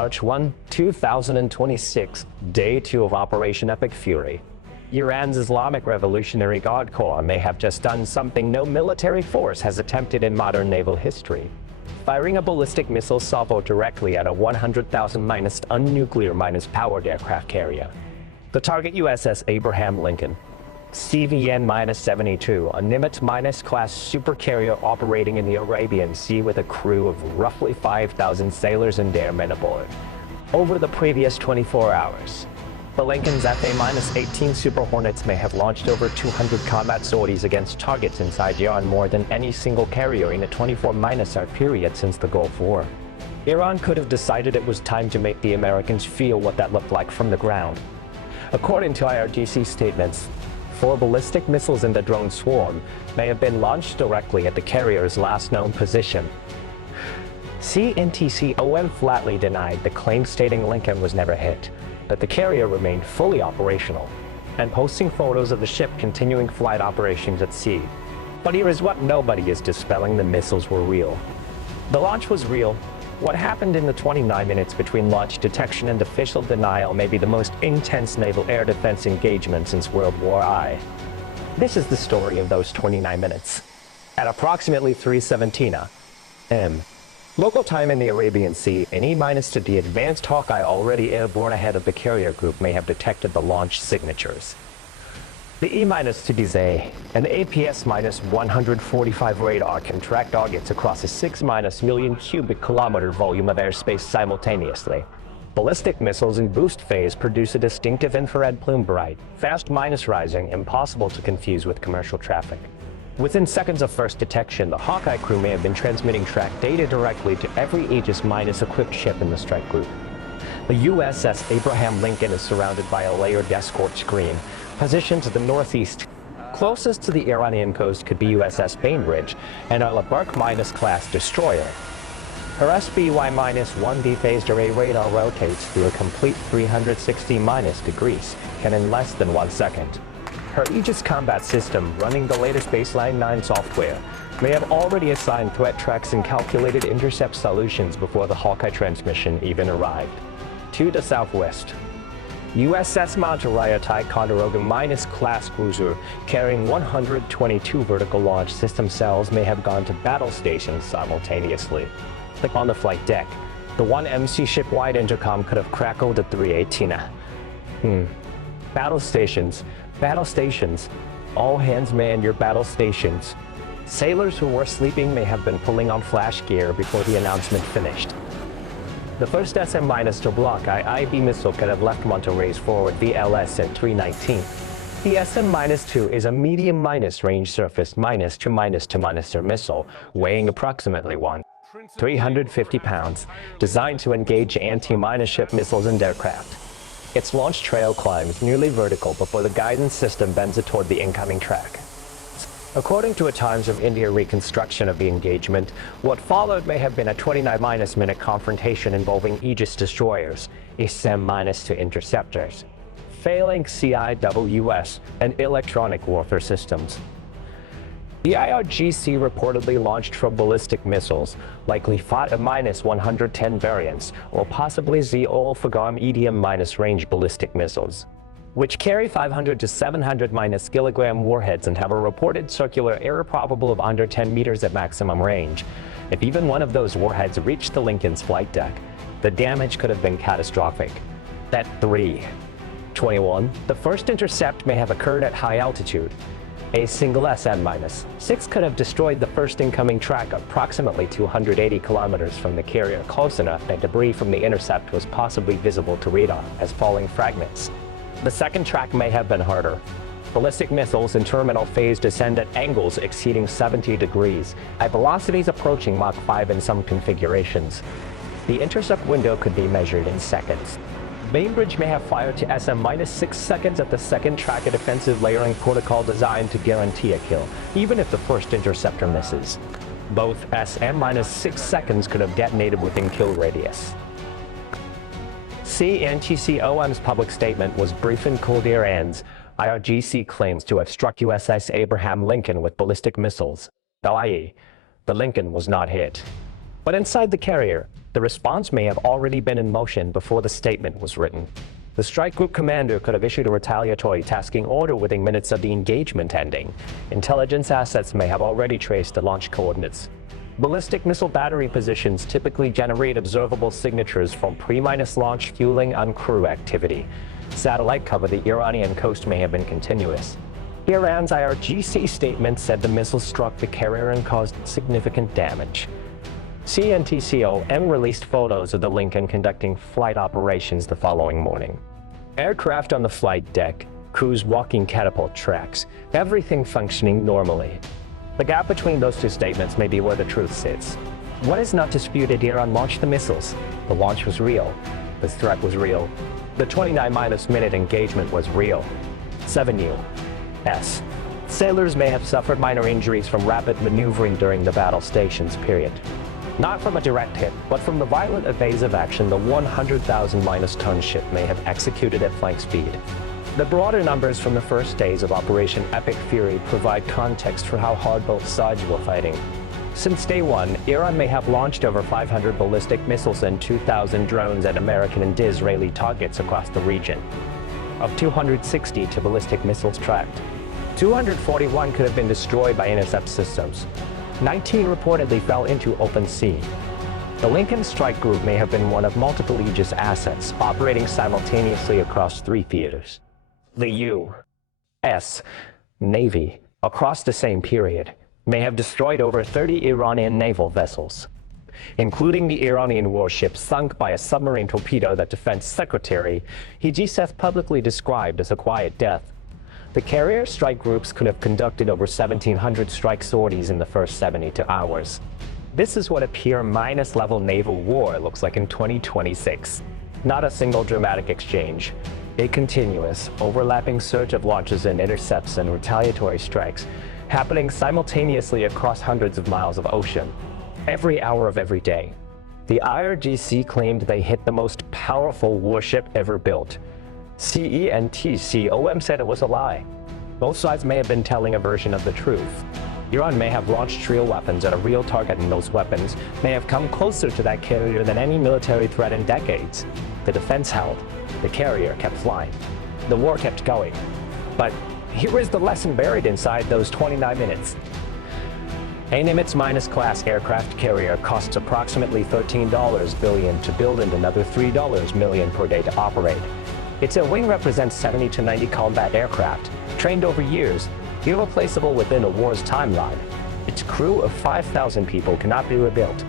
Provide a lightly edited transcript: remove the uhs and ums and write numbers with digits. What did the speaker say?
March 1, 2026, Day 2 of Operation Epic Fury. Iran's Islamic Revolutionary Guard Corps may have just done something no military force has attempted in modern naval history, firing a ballistic missile salvo directly at a 100,000-unnuclear powered aircraft carrier. The target USS Abraham Lincoln, CVN-72, a Nimitz-class supercarrier operating in the Arabian Sea with a crew of roughly 5,000 sailors and airmen aboard. Over the previous 24 hours, the Lincoln's FA-18 Super Hornets may have launched over 200 combat sorties against targets inside Iran, more than any single carrier in a 24-hour period since the Gulf War. Iran could have decided it was time to make the Americans feel what that looked like from the ground. According to IRGC statements, 4 ballistic missiles in the drone swarm may have been launched directly at the carrier's last known position. CENTCOM flatly denied the claim, stating Lincoln was never hit, that the carrier remained fully operational, and posting photos of the ship continuing flight operations at sea. But here is what nobody is dispelling: the missiles were real. The launch was real. What happened in the 29 minutes between launch detection and official denial may be the most intense naval air defense engagement since World War I. This is the story of those 29 minutes. At approximately 3:17 a.m. local time in the Arabian Sea, an E- the advanced Hawkeye already airborne ahead of the carrier group may have detected the launch signatures. The E-2D's an APS-145 radar can track targets across a 6-million cubic kilometer volume of airspace simultaneously. Ballistic missiles in boost phase produce a distinctive infrared plume, bright, fast rising, impossible to confuse with commercial traffic. Within seconds of first detection, the Hawkeye crew may have been transmitting track data directly to every Aegis- equipped ship in the strike group. The USS Abraham Lincoln is surrounded by a layered escort screen, positioned to the northeast. Closest to the Iranian coast could be USS Bainbridge, an Arabian-class destroyer. Her SBY-1D phased array radar rotates through a complete 360- degrees, and in less than 1 second. Her Aegis Combat System, running the latest Baseline 9 software, may have already assigned threat tracks and calculated intercept solutions before the Hawkeye transmission even arrived. To the southwest, USS Monterey Ticonderoga-class cruiser carrying 122 vertical launch system cells may have gone to battle stations simultaneously. Like on the flight deck, the 1MC ship-wide intercom could have crackled at 3:18. Battle stations, all hands man your battle stations. Sailors who were sleeping may have been pulling on flash gear before the announcement finished. The first SM- block IIB missile could have left Monterey's forward VLS at 3:19. The SM-2 is a medium-range surface -to missile, weighing approximately 350 pounds, designed to engage anti-ship missiles and aircraft. Its launch trail climbs nearly vertical before the guidance system bends it toward the incoming track. According to a Times of India reconstruction of the engagement, what followed may have been a 29-minute confrontation involving Aegis destroyers, SM-2 interceptors, Phalanx CIWS, and electronic warfare systems. The IRGC reportedly launched from ballistic missiles, likely FATA-110 variants, or possibly Z-Olfagam medium-range ballistic missiles, which carry 500 to 700- kilogram warheads and have a reported circular error probable of under 10 meters at maximum range. If even one of those warheads reached the Lincoln's flight deck, the damage could have been catastrophic. At 3:21, the first intercept may have occurred at high altitude. A single SM-6 could have destroyed the first incoming track approximately 280 kilometers from the carrier, close enough that debris from the intercept was possibly visible to radar as falling fragments. The second track may have been harder. Ballistic missiles in terminal phase descend at angles exceeding 70 degrees, at velocities approaching Mach 5 in some configurations. The intercept window could be measured in seconds. Bainbridge may have fired to SM-6 seconds at the second track, a defensive layering protocol designed to guarantee a kill, even if the first interceptor misses. Both SM-6 seconds could have detonated within kill radius. CENTCOM's public statement was brief and cold. Iran's IRGC claims to have struck USS Abraham Lincoln with ballistic missiles, i.e., the Lincoln was not hit. But inside the carrier, the response may have already been in motion before the statement was written. The strike group commander could have issued a retaliatory tasking order within minutes of the engagement ending. Intelligence assets may have already traced the launch coordinates. Ballistic missile battery positions typically generate observable signatures from pre-minus launch fueling and crew activity. Satellite cover the Iranian coast may have been continuous. Iran's IRGC statement said the missile struck the carrier and caused significant damage. CENTCOM released photos of the Lincoln conducting flight operations the following morning. Aircraft on the flight deck, crews walking catapult tracks, everything functioning normally. The gap between those two statements may be where the truth sits. What is not disputed? Iran launched the missiles. The launch was real. The threat was real. The 29-minute engagement was real. 7 U.S. Sailors may have suffered minor injuries from rapid maneuvering during the battle stations period. Not from a direct hit, but from the violent evasive action the 100,000-ton ship may have executed at flank speed. The broader numbers from the first days of Operation Epic Fury provide context for how hard both sides were fighting. Since day one, Iran may have launched over 500 ballistic missiles and 2,000 drones at American and Israeli targets across the region. Of 260 to ballistic missiles tracked, 241 could have been destroyed by intercept systems. 19 reportedly fell into open sea. The Lincoln strike group may have been one of multiple Aegis assets operating simultaneously across 3 theaters. The U.S. Navy, across the same period, may have destroyed over 30 Iranian naval vessels, including the Iranian warship sunk by a submarine torpedo that Defense Secretary Hegseth publicly described as a quiet death. The carrier strike groups could have conducted over 1,700 strike sorties in the first 72 hours. This is what a peer-minus level naval war looks like in 2026. Not a single dramatic exchange. A continuous, overlapping surge of launches and intercepts and retaliatory strikes happening simultaneously across hundreds of miles of ocean, every hour of every day. The IRGC claimed they hit the most powerful warship ever built. CENTCOM said it was a lie. Both sides may have been telling a version of the truth. Iran may have launched real weapons at a real target, and those weapons may have come closer to that carrier than any military threat in decades. The defense held. The carrier kept flying. The war kept going. But here is the lesson buried inside those 29 minutes. A Nimitz-class aircraft carrier costs approximately $13 billion to build and another $3 million per day to operate. Its wing represents 70 to 90 combat aircraft, trained over years, irreplaceable within a war's timeline. Its crew of 5,000 people cannot be rebuilt.